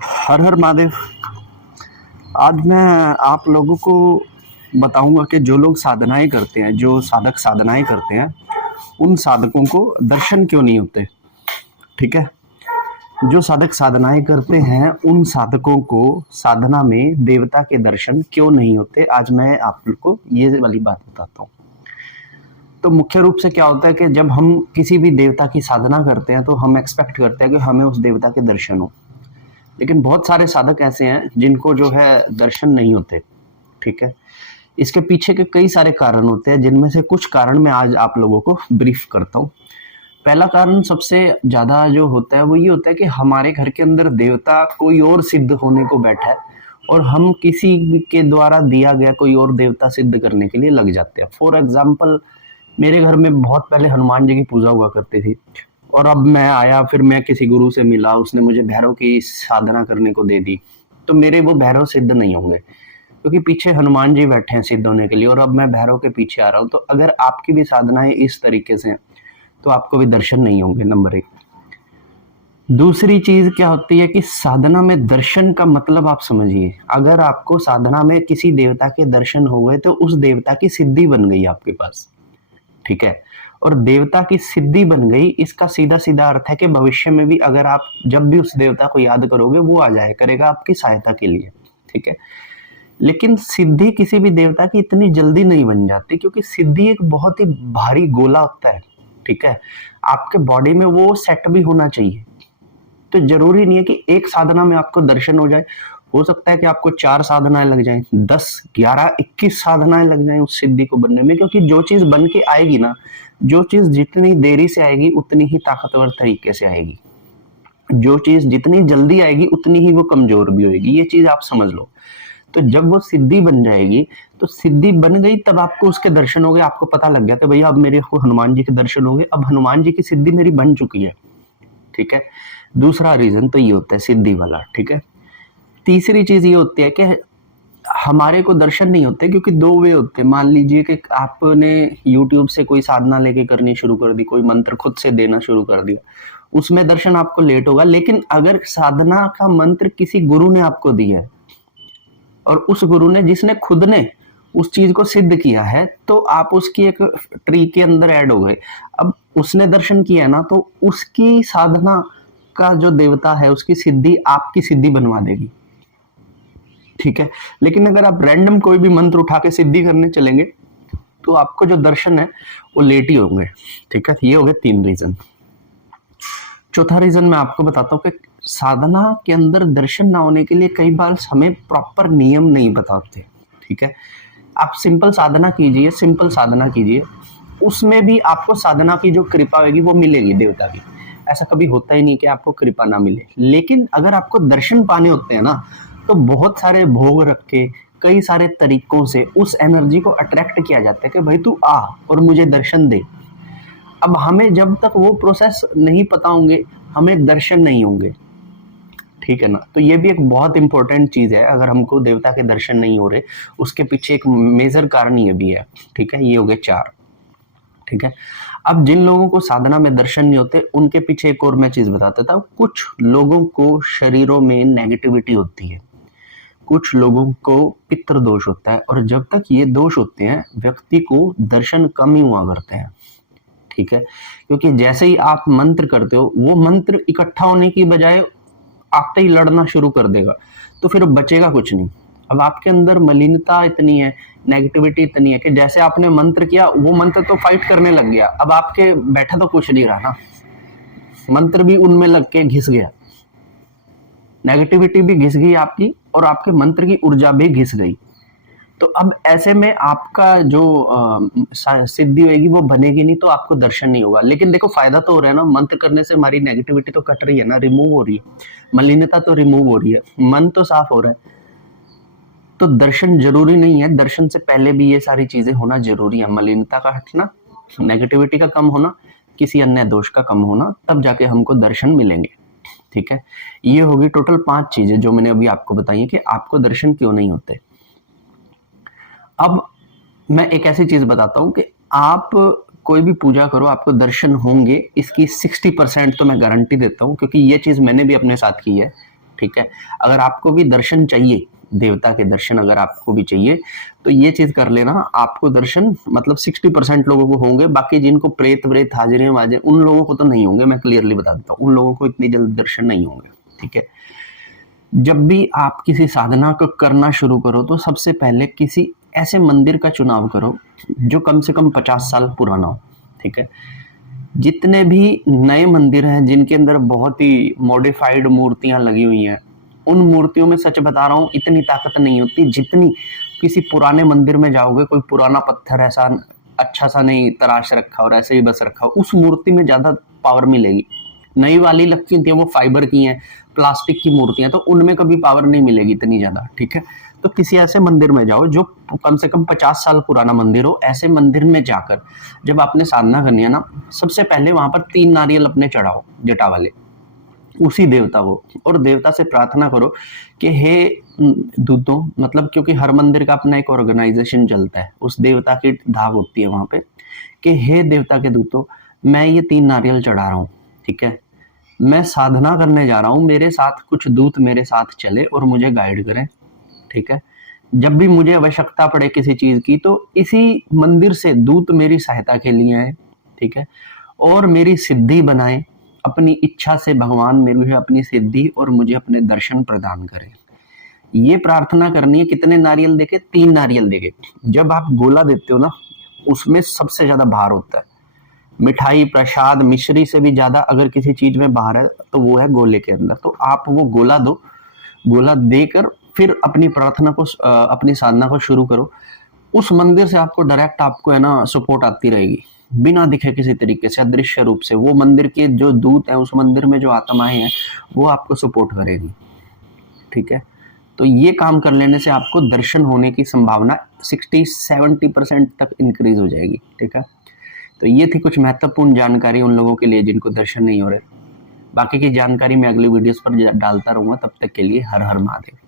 हर हर महादेव। आज मैं आप लोगों को बताऊंगा कि जो लोग साधनाएं करते हैं, जो साधक साधनाएं करते हैं, उन साधकों को दर्शन क्यों नहीं होते। ठीक है। जो साधक साधनाएं करते हैं उन साधकों को साधना में देवता के दर्शन क्यों नहीं होते, आज मैं आप लोग को ये वाली बात बताता हूँ। तो मुख्य रूप से क्या होता है कि जब हम किसी भी देवता की साधना करते हैं तो हम एक्सपेक्ट करते हैं कि हमें उस देवता के दर्शन हो, लेकिन बहुत सारे साधक ऐसे हैं जिनको जो है दर्शन नहीं होते। ठीक है। इसके पीछे के कई सारे कारण होते हैं, जिनमें से कुछ कारण मैं आज आप लोगों को ब्रीफ करता हूँ। पहला कारण सबसे ज्यादा जो होता है वो ये होता है कि हमारे घर के अंदर देवता कोई और सिद्ध होने को बैठा है और हम किसी के द्वारा दिया गया कोई और देवता सिद्ध करने के लिए लग जाते हैं। फॉर एग्जाम्पल, मेरे घर में बहुत पहले हनुमान जी की पूजा हुआ करती थी और अब मैं आया, फिर मैं किसी गुरु से मिला, उसने मुझे भैरव की साधना करने को दे दी, तो मेरे वो भैरव सिद्ध नहीं होंगे क्योंकि पीछे हनुमान जी बैठे हैं सिद्ध होने के लिए और अब मैं भैरव के पीछे आ रहा हूँ। तो अगर आपकी भी साधनाएं इस तरीके से हैं तो आपको भी दर्शन नहीं होंगे, नंबर एक। दूसरी चीज क्या होती है कि साधना में दर्शन का मतलब आप समझिए। अगर आपको साधना में किसी देवता के दर्शन हो गए तो उस देवता की सिद्धि बन गई आपके पास। ठीक है। और देवता की सिद्धि बन गई, इसका सीधा सीधा अर्थ है कि भविष्य में भी अगर आप जब भी उस देवता को याद करोगे वो आ जाया करेगा आपकी सहायता के लिए। ठीक है। लेकिन सिद्धि किसी भी देवता की इतनी जल्दी नहीं बन जाती, क्योंकि सिद्धि एक बहुत ही भारी गोला होता है। ठीक है। आपके बॉडी में वो सेट भी होना चाहिए। तो जरूरी नहीं है कि एक साधना में आपको दर्शन हो जाए। हो सकता है कि आपको 4 साधनाएं लग जाएं, 10, 11, 21 साधनाएं लग जाएं उस सिद्धि को बनने में, क्योंकि जो चीज बन के आएगी ना, जो चीज जितनी देरी से आएगी उतनी ही ताकतवर तरीके से आएगी। जो चीज जितनी जल्दी आएगी उतनी ही वो कमजोर भी होगी, ये चीज आप समझ लो। तो जब वो सिद्धि बन जाएगी, तो सिद्धि बन गई तब आपको उसके दर्शन हो गए, आपको पता लग गया कि भैया अब मेरे को हनुमान जी के दर्शन हो गए, अब हनुमान जी की सिद्धि मेरी बन चुकी है। ठीक है। दूसरा रीजन तो ये होता है सिद्धि वाला। ठीक है। तीसरी चीज ये होती है कि हमारे को दर्शन नहीं होते क्योंकि 2 वे होते हैं। मान लीजिए कि आपने YouTube से कोई साधना लेके करनी शुरू कर दी, कोई मंत्र खुद से देना शुरू कर दिया, उसमें दर्शन आपको लेट होगा। लेकिन अगर साधना का मंत्र किसी गुरु ने आपको दिया है और उस गुरु ने, जिसने खुद ने उस चीज को सिद्ध किया है, तो आप उसकी एक ट्री के अंदर ऐड हो गए। अब उसने दर्शन किया है ना, तो उसकी साधना का जो देवता है उसकी सिद्धि आपकी सिद्धि बनवा देगी। ठीक है। लेकिन अगर आप रैंडम कोई भी मंत्र उठा के सिद्धि करने चलेंगे तो आपको जो दर्शन है वो लेट ही होंगे। ठीक है। ये हो गए 3 रीजन। चौथा रीजन मैं आपको बताता हूँ कि साधना के अंदर दर्शन ना होने के लिए कई बार हमें प्रॉपर नियम नहीं पता होते। ठीक है। आप सिंपल साधना कीजिए, सिंपल साधना कीजिए, उसमें भी आपको साधना की जो कृपा होगी वो मिलेगी देवता की। ऐसा कभी होता ही नहीं कि आपको कृपा ना मिले। लेकिन अगर आपको दर्शन पाने होते हैं ना, तो बहुत सारे भोग रख के, कई सारे तरीकों से उस एनर्जी को अट्रैक्ट किया जाता है कि भाई तू आ और मुझे दर्शन दे। अब हमें जब तक वो प्रोसेस नहीं पता होंगे, हमें दर्शन नहीं होंगे। ठीक है ना। तो ये भी एक बहुत इंपॉर्टेंट चीज है। अगर हमको देवता के दर्शन नहीं हो रहे, उसके पीछे एक मेजर कारण ये भी है। ठीक है। ये हो गए 4। ठीक है। अब जिन लोगों को साधना में दर्शन नहीं होते, उनके पीछे एक और मैं चीज बताता था। कुछ लोगों को शरीरों में नेगेटिविटी होती है, कुछ लोगों को पितृ दोष होता है, और जब तक ये दोष होते हैं व्यक्ति को दर्शन कम ही हुआ करते हैं। ठीक है। क्योंकि जैसे ही आप मंत्र करते हो, वो मंत्र इकट्ठा होने की बजाय आते ही लड़ना शुरू कर देगा, तो फिर बचेगा कुछ नहीं। अब आपके अंदर मलिनता इतनी है, नेगेटिविटी इतनी है कि जैसे आपने मंत्र किया, वो मंत्र तो फाइट करने लग गया, अब आपके बैठा तो कुछ नहीं रहा ना, मंत्र भी उनमें लग के घिस गया, नेगेटिविटी भी घिस गई आपकी और आपके मंत्र की ऊर्जा भी घिस गई। तो अब ऐसे में आपका जो सिद्धि होगी वो बनेगी नहीं, तो आपको दर्शन नहीं होगा। लेकिन देखो फायदा तो हो रहा है ना, मंत्र करने से हमारी नेगेटिविटी तो कट रही है ना, रिमूव हो रही है, मलिनता तो रिमूव हो रही है, मन तो साफ हो रहा है। तो दर्शन जरूरी नहीं है, दर्शन से पहले भी ये सारी चीजें होना जरूरी है। मलिनता का हटना, नेगेटिविटी का कम होना, किसी अन्य दोष का कम होना, तब जाके हमको दर्शन मिलेंगे। ठीक है। ये होगी टोटल 5 चीजें जो मैंने अभी आपको बताई है कि आपको दर्शन क्यों नहीं होते। अब मैं एक ऐसी चीज बताता हूं कि आप कोई भी पूजा करो आपको दर्शन होंगे, इसकी 60% तो मैं गारंटी देता हूं, क्योंकि ये चीज मैंने भी अपने साथ की है। ठीक है। अगर आपको भी दर्शन चाहिए, देवता के दर्शन अगर आपको भी चाहिए, तो ये चीज कर लेना, आपको दर्शन मतलब 60% लोगों को होंगे, बाकी जिनको प्रेत व्रेत हाजिरी वाजिरी उन लोगों को तो नहीं होंगे, मैं क्लियरली बता देता हूँ, उन लोगों को इतनी जल्द दर्शन नहीं होंगे, ठीक है। जब भी आप किसी साधना को करना शुरू करो तो सबसे पहले किसी ऐसे मंदिर का चुनाव करो जो कम से कम 50 साल पुराना हो, ठीक है। जितने भी नए मंदिर हैं जिनके अंदर बहुत ही मॉडिफाइड मूर्तियां लगी हुई हैं, उन मूर्तियों में सच बता रहा हूँ इतनी ताकत नहीं होती जितनी किसी पुराने मंदिर में जाओगे, कोई पुराना पत्थर ऐसा अच्छा सा नहीं तराश रखा और ऐसे ही बस रखा हो, उस मूर्ति में ज्यादा पावर मिलेगी। नई वाली लगती होती है वो फाइबर की हैं, प्लास्टिक की मूर्तियां, तो उनमें कभी पावर नहीं मिलेगी इतनी ज्यादा, ठीक है। तो किसी ऐसे मंदिर में जाओ जो कम से कम 50 साल पुराना मंदिर हो। ऐसे मंदिर में जाकर जब आपने साधना करनी है ना, सबसे पहले वहां पर 3 नारियल अपने चढ़ाओ, जटा वाले, उसी देवता को, और देवता से प्रार्थना करो कि हे दूतों, मतलब क्योंकि हर मंदिर का अपना एक ऑर्गेनाइजेशन चलता है, उस देवता की धाक होती है वहां पे, कि हे देवता के दूतों, मैं ये 3 नारियल चढ़ा रहा हूँ, ठीक है। मैं साधना करने जा रहा हूँ, मेरे साथ कुछ दूत मेरे साथ चले और मुझे गाइड करें, ठीक है। जब भी मुझे आवश्यकता पड़े किसी चीज की तो इसी मंदिर से दूत मेरी सहायता के लिए आए, ठीक है, और मेरी सिद्धि बनाए, अपनी इच्छा से भगवान मेरे अपनी सिद्धि और मुझे अपने दर्शन प्रदान करें। ये प्रार्थना करनी है। कितने नारियल देके? 3 नारियल देके। जब आप गोला देते हो ना, उसमें सबसे ज्यादा भार होता है। मिठाई प्रसाद मिश्री से भी ज्यादा अगर किसी चीज में भार है तो वो है गोले के अंदर। तो आप वो गोला दो, गोला देकर फिर अपनी प्रार्थना को अपनी साधना को शुरू करो। उस मंदिर से आपको डायरेक्ट आपको है ना सपोर्ट आती रहेगी, बिना दिखे किसी तरीके से, अदृश्य रूप से। वो मंदिर के जो दूत हैं, उस मंदिर में जो आत्माएं हैं, वो आपको सपोर्ट करेगी, ठीक है। तो ये काम कर लेने से आपको दर्शन होने की संभावना 60-70% तक इंक्रीज हो जाएगी, ठीक है। तो ये थी कुछ महत्वपूर्ण जानकारी उन लोगों के लिए जिनको दर्शन नहीं हो रहे। बाकी की जानकारी मैं अगली वीडियोस पर डालता रहूंगा। तब तक के लिए हर हर महादेव।